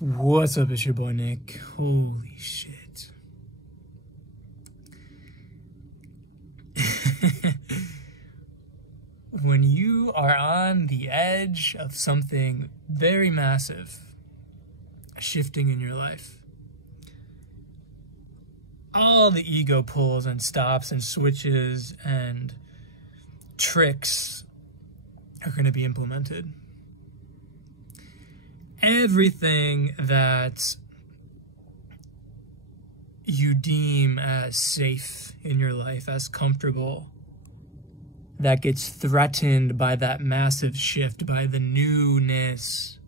What's up, it's your boy Nick. Holy shit. When you are on the edge of something very massive shifting in your life, all the ego pulls and stops and switches and tricks are going to be implemented. Everything that you deem as safe in your life, as comfortable, that gets threatened by that massive shift, by the newness,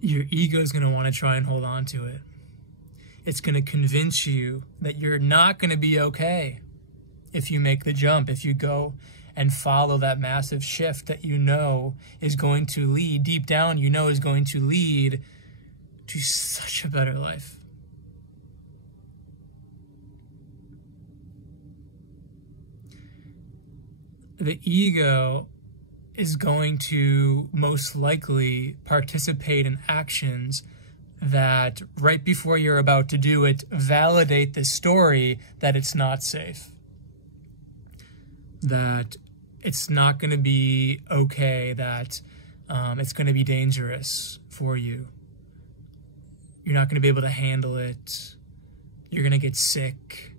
your ego is going to want to try and hold on to it. It's going to convince you that you're not going to be okay if you make the jump, if you go and follow that massive shift that you know is going to lead, deep down you know is going to lead to such a better life. The ego is going to most likely participate in actions that right before you're about to do it, validate the story that it's not safe, that it's not going to be okay, that it's going to be dangerous for you. You're not going to be able to handle it. You're going to get sick.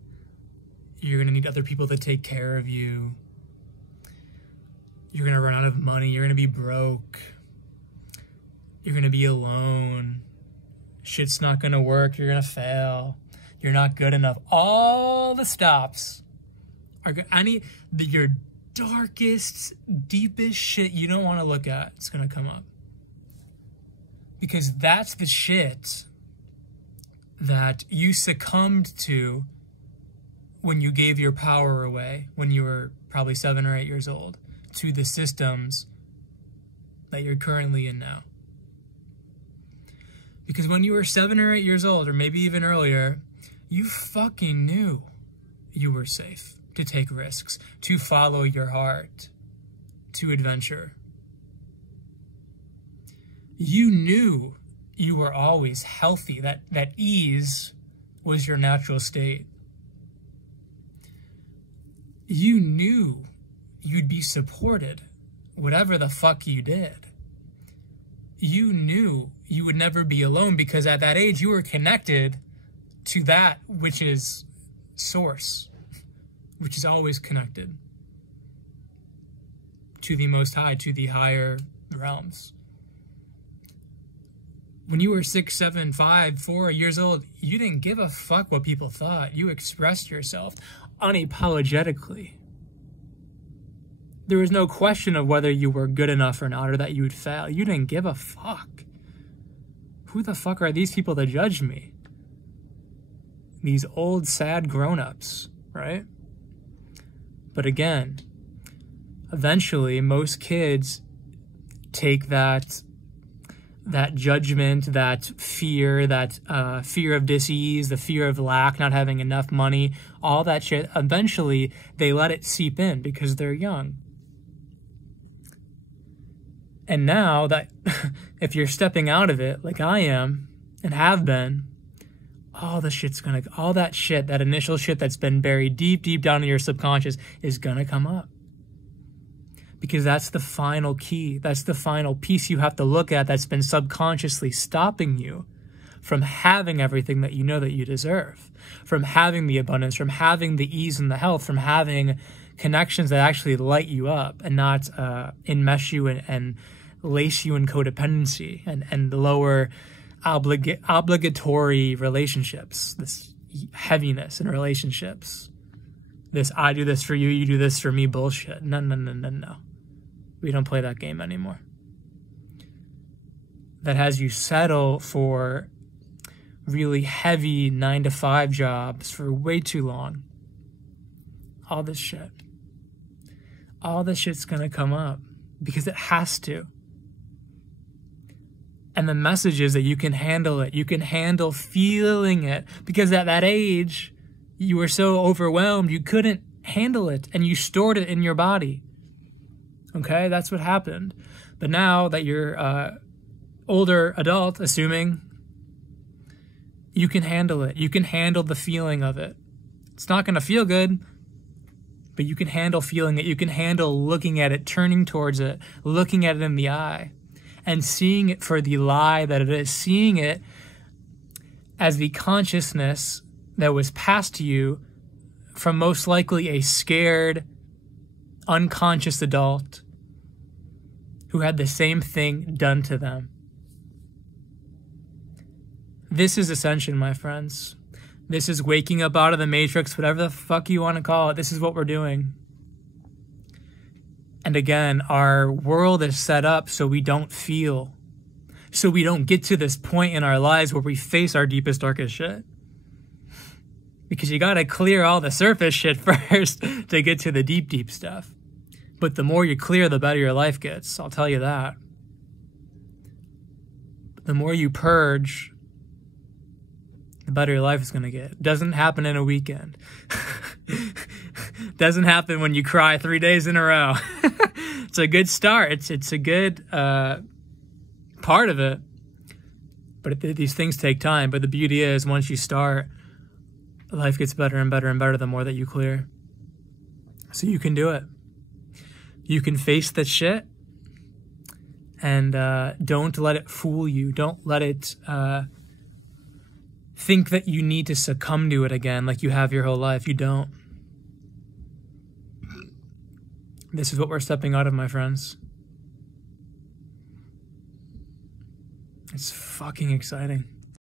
You're going to need other people to take care of you. You're going to run out of money. You're going to be broke. You're going to be alone. Shit's not going to work. You're going to fail. You're not good enough. All the stops are good. Your darkest, deepest shit you don't want to look at, it's going to come up. Because that's the shit that you succumbed to when you gave your power away, when you were probably 7 or 8 years old, to the systems that you're currently in now. Because when you were 7 or 8 years old, or maybe even earlier, you fucking knew you were safe to take risks, to follow your heart, to adventure. You knew you were always healthy, that ease was your natural state. You knew you'd be supported, whatever the fuck you did. You knew you would never be alone because at that age you were connected to that which is source, which is always connected to the Most High, to the higher realms. When you were 6, 7, 5, 4 years old, you didn't give a fuck what people thought. You expressed yourself unapologetically. There was no question of whether you were good enough or not, or that you would fail. You didn't give a fuck. Who the fuck are these people to judge me? These old, sad grown-ups, right? But again, eventually, most kids take that judgment, that fear of dis-ease, the fear of lack, not having enough money, all that shit. Eventually, they let it seep in because they're young. And now that if you're stepping out of it like I am and have been, all that shit, that initial shit that's been buried deep, deep down in your subconscious is gonna come up. Because that's the final key. That's the final piece you have to look at that's been subconsciously stopping you from having everything that you know that you deserve, from having the abundance, from having the ease and the health, from having connections that actually light you up and not enmesh you and lace you in codependency and lower obligatory relationships, this heaviness in relationships, this I do this for you, you do this for me bullshit. No. We don't play that game anymore. That has you settle for really heavy 9-to-5 jobs for way too long. All this shit's gonna come up because it has to. And the message is that you can handle it. You can handle feeling it. Because at that age, you were so overwhelmed, you couldn't handle it. And you stored it in your body. Okay, that's what happened. But now that you're older adult, assuming, you can handle it. You can handle the feeling of it. It's not going to feel good, but you can handle feeling it. You can handle looking at it, turning towards it, looking at it in the eye, and seeing it for the lie that it is, seeing it as the consciousness that was passed to you from most likely a scared, unconscious adult who had the same thing done to them. This is ascension, my friends. This is waking up out of the matrix, whatever the fuck you want to call it. This is what we're doing. And again, our world is set up so we don't feel. So we don't get to this point in our lives where we face our deepest, darkest shit. Because you gotta clear all the surface shit first to get to the deep, deep stuff. But the more you clear, the better your life gets. I'll tell you that. The more you purge, the better your life is going to get. Doesn't happen in a weekend. Doesn't happen when you cry 3 days in a row. It's a good start. It's a good part of it. But these things take time. But the beauty is, once you start, life gets better and better and better the more that you clear. So you can do it. You can face the shit. And don't let it fool you. Don't let it think that you need to succumb to it again like you have your whole life. You don't. This is what we're stepping out of, my friends. It's fucking exciting.